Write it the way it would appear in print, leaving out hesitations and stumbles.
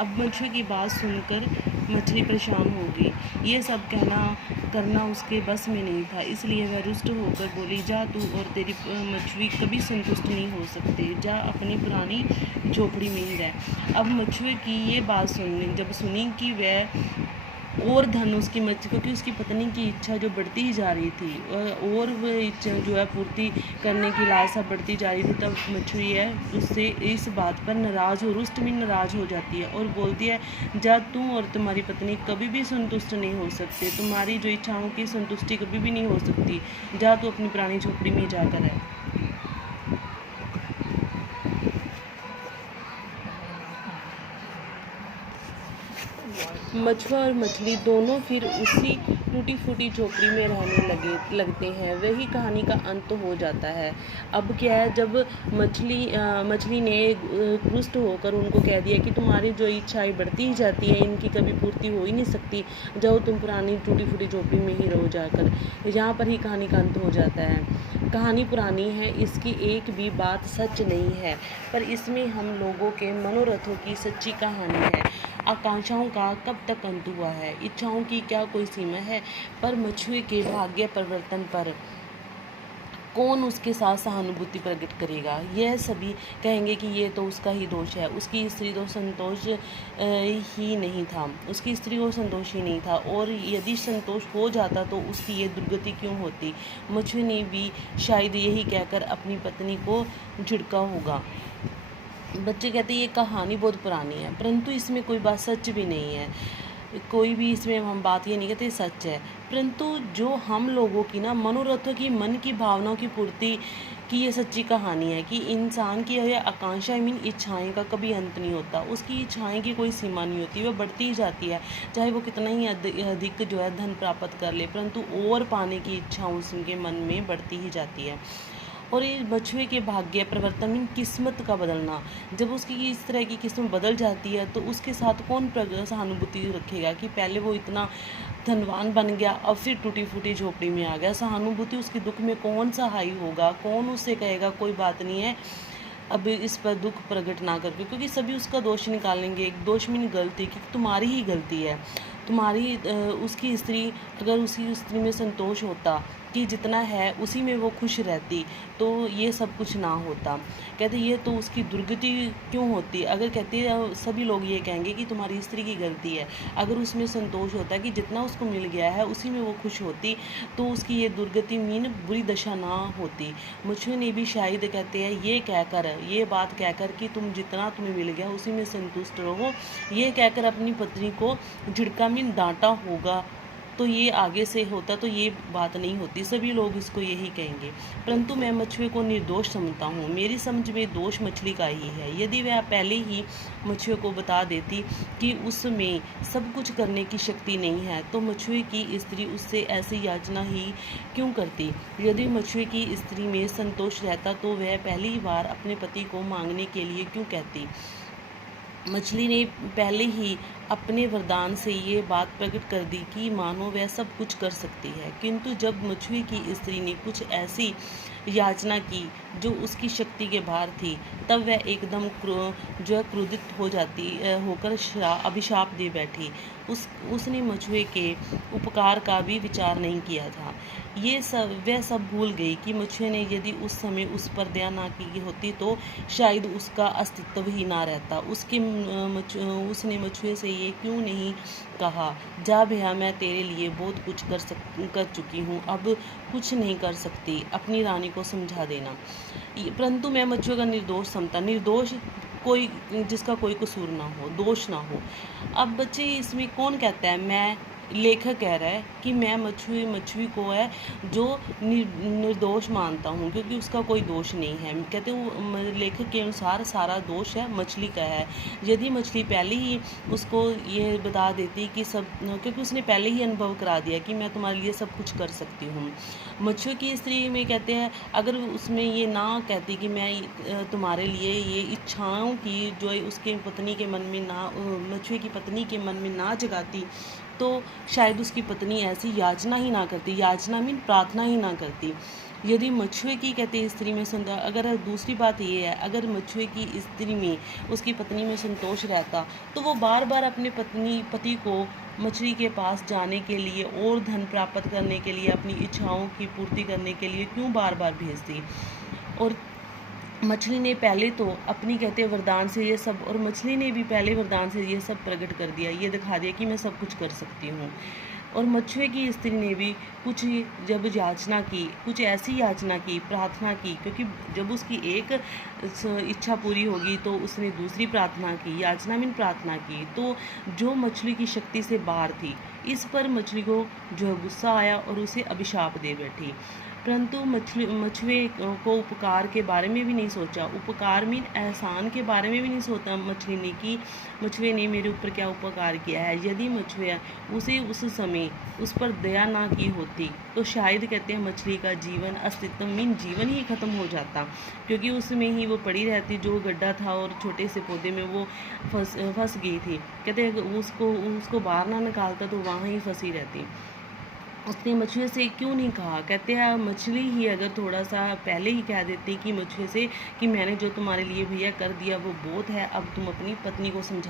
अब मछुए की बात सुनकर मछली परेशान हो गई। ये सब करना उसके बस में नहीं था, इसलिए वह रुष्ट होकर बोली, जा तू और तेरी मछली कभी संतुष्ट नहीं हो सकते, जा अपनी पुरानी झोपड़ी में ही रह। अब मछुए की ये बात जब सुनी कि वह और धन उसकी क्योंकि उसकी पत्नी की इच्छा जो बढ़ती ही जा रही थी और वह इच्छा जो है पूर्ति करने की लालसा बढ़ती जा रही थी, तब मछुई है उससे इस बात पर नाराज़ हो रुष्ट में नाराज़ हो जाती है और बोलती है, जा तुम और तुम्हारी पत्नी कभी भी संतुष्ट नहीं हो सकते, तुम्हारी जो इच्छाओं की संतुष्टि कभी भी नहीं हो सकती, जा तू अपनी पुरानी झोपड़ी में जाकर है। मछुआ और मछली दोनों फिर उसी टूटी फूटी झोपड़ी में रहने लगते हैं। वही कहानी का अंत हो जाता है। अब क्या है, जब मछली ने रुष्ट होकर उनको कह दिया कि तुम्हारी जो इच्छाएं बढ़ती ही जाती हैं, इनकी कभी पूर्ति हो ही नहीं सकती, जाओ तुम पुरानी टूटी फूटी झोपड़ी में ही रहो जाकर। यहाँ पर ही कहानी का अंत हो जाता है। कहानी पुरानी है, इसकी एक भी बात सच नहीं है, पर इसमें हम लोगों के मनोरथों की सच्ची कहानी है। आकांक्षाओं का कब तक अंत हुआ है, इच्छाओं की क्या कोई सीमा है, पर मछुए के भाग्य परिवर्तन पर कौन उसके साथ सहानुभूति प्रकट करेगा। यह सभी कहेंगे कि ये तो उसका ही दोष है, उसकी स्त्री तो संतोष ही नहीं था, उसकी स्त्री को संतोष ही नहीं था, और यदि संतोष हो जाता तो उसकी ये दुर्गति क्यों होती। मछुए ने भी शायद यही कहकर अपनी पत्नी को झिड़का होगा। बच्चे कहते हैं ये कहानी बहुत पुरानी है, परंतु इसमें कोई बात सच भी नहीं है, कोई भी इसमें हम बात ये नहीं कहते सच है, परंतु जो हम लोगों की ना मनोरथों की, मन की भावनाओं की पूर्ति की ये सच्ची कहानी है कि इंसान की यह आकांक्षा इच्छाएं का कभी अंत नहीं होता, उसकी इच्छाएं की कोई सीमा नहीं होती, वह बढ़ती ही जाती है, चाहे वो कितना ही अधिक जो है धन प्राप्त कर ले, परंतु और पाने की इच्छा उसके मन में बढ़ती ही जाती है। और ये मछुए के भाग्य परिवर्तन किस्मत का बदलना, जब उसकी इस तरह की किस्मत बदल जाती है तो उसके साथ कौन सहानुभूति रखेगा कि पहले वो इतना धनवान बन गया, अब फिर टूटी फूटी झोपड़ी में आ गया। सहानुभूति उसके दुख में कौन सहाय होगा, कौन उससे कहेगा कोई बात नहीं है, अब इस पर दुख प्रकट ना करके, क्योंकि सभी उसका दोष निकालेंगे, एक दोष में गलती कि तुम्हारी ही गलती है, तुम्हारी उसकी स्त्री, अगर उसी स्त्री में संतोष होता कि जितना है उसी में वो खुश रहती तो ये सब कुछ ना होता। कहते ये तो उसकी दुर्गति क्यों होती, अगर कहते सभी लोग ये कहेंगे कि तुम्हारी स्त्री की गलती है, अगर उसमें संतोष होता कि जितना उसको मिल गया है उसी में वो खुश होती तो उसकी ये दुर्गति बुरी दशा ना होती। मछुए ने भी शायद कहते हैं ये बात कहकर कि तुम जितना तुम्हें मिल गया उसी में संतुष्ट रहो, ये कहकर अपनी पत्नी को झिड़का डांटा होगा, तो ये आगे से होता तो ये बात नहीं होती, सभी लोग इसको यही कहेंगे। परंतु मैं मछुए को निर्दोष समझता हूँ, मेरी समझ में दोष मछली का ही है। यदि वह पहले ही मछुए को बता देती कि उसमें सब कुछ करने की शक्ति नहीं है तो मछुए की स्त्री उससे ऐसी याचना ही क्यों करती। यदि मछुए की स्त्री में संतोष रहता तो वह पहली बार अपने पति को मांगने के लिए क्यों कहती। मछली ने पहले ही अपने वरदान से ये बात प्रकट कर दी कि मानो वह सब कुछ कर सकती है, किंतु जब मछुए की स्त्री ने कुछ ऐसी याचना की जो उसकी शक्ति के बाहर थी, तब वह एकदम जो है क्रोधित हो जाती होकर अभिशाप दे बैठी। उसने मछुए के उपकार का भी विचार नहीं किया था। वह सब भूल गई कि मछुए ने यदि उस समय उस पर दया ना की होती तो शायद उसका अस्तित्व ही ना रहता। उसने मछुए से ये क्यों नहीं कहा, जा भैया मैं तेरे लिए बहुत कुछ कर चुकी हूँ, अब कुछ नहीं कर सकती, अपनी रानी को समझा देना। परंतु मैं मछुए का निर्दोष समझता, निर्दोष कोई जिसका कोई कसूर ना हो, दोष ना हो। अब बच्चे इसमें कौन कहता है, मैं लेखक कह रहा है कि मैं मछुई को है जो निर्दोष मानता हूँ क्योंकि उसका कोई दोष नहीं है। कहते हैं लेखक के अनुसार सारा दोष है मछली का है। यदि मछली पहले ही उसको ये बता देती कि सब, क्योंकि उसने पहले ही अनुभव करा दिया कि मैं तुम्हारे लिए सब कुछ कर सकती हूँ। मछुए की स्त्री में कहते हैं अगर उसमें ये ना कहती कि मैं तुम्हारे लिए ये इच्छाओं की जो उसके पत्नी के मन में ना, मछुए की पत्नी के मन में ना जगाती तो शायद उसकी पत्नी ऐसी याचना ही ना करती, याचना मीन प्रार्थना ही ना करती। यदि मछुए की कहते हैं स्त्री में संतोष, अगर दूसरी बात ये है, अगर मछुए की स्त्री में उसकी पत्नी में संतोष रहता तो वो बार बार अपने पति को मछली के पास जाने के लिए और धन प्राप्त करने के लिए, अपनी इच्छाओं की पूर्ति करने के लिए क्यों बार बार भेजती। और मछली ने पहले तो अपनी कहते वरदान से ये सब, और मछली ने भी पहले वरदान से ये सब प्रकट कर दिया, ये दिखा दिया कि मैं सब कुछ कर सकती हूँ। और मछुए की स्त्री ने भी कुछ जब याचना की, कुछ ऐसी याचना की, प्रार्थना की, क्योंकि जब उसकी एक इच्छा पूरी होगी तो उसने दूसरी प्रार्थना की, याचना मीन प्रार्थना की, तो जो मछली की शक्ति से बाहर थी। इस पर मछली को जो गुस्सा आया और उसे अभिशाप दे बैठी। परंतु मछुए को उपकार के बारे में भी नहीं सोचा, उपकार मीन एहसान के बारे में भी नहीं सोचा मछली ने कि मछुए ने मेरे ऊपर क्या उपकार किया है। यदि मछुए उसे उस समय उस पर दया ना की होती तो शायद कहते हैं मछली का जीवन, अस्तित्व मीन जीवन ही खत्म हो जाता, क्योंकि उसमें ही वो पड़ी रहती, जो गड्ढा था और छोटे से पौधे में वो फंस गई थी। कहते हैं उसको बाहर ना निकालता तो वहाँ ही फंसी रहती। उसने मछुए से क्यों नहीं कहा, कहते हैं मछली ही अगर थोड़ा सा पहले ही कह देती कि मछुए से कि मैंने जो तुम्हारे लिए भैया कर दिया वो बहुत है, अब तुम अपनी पत्नी को समझा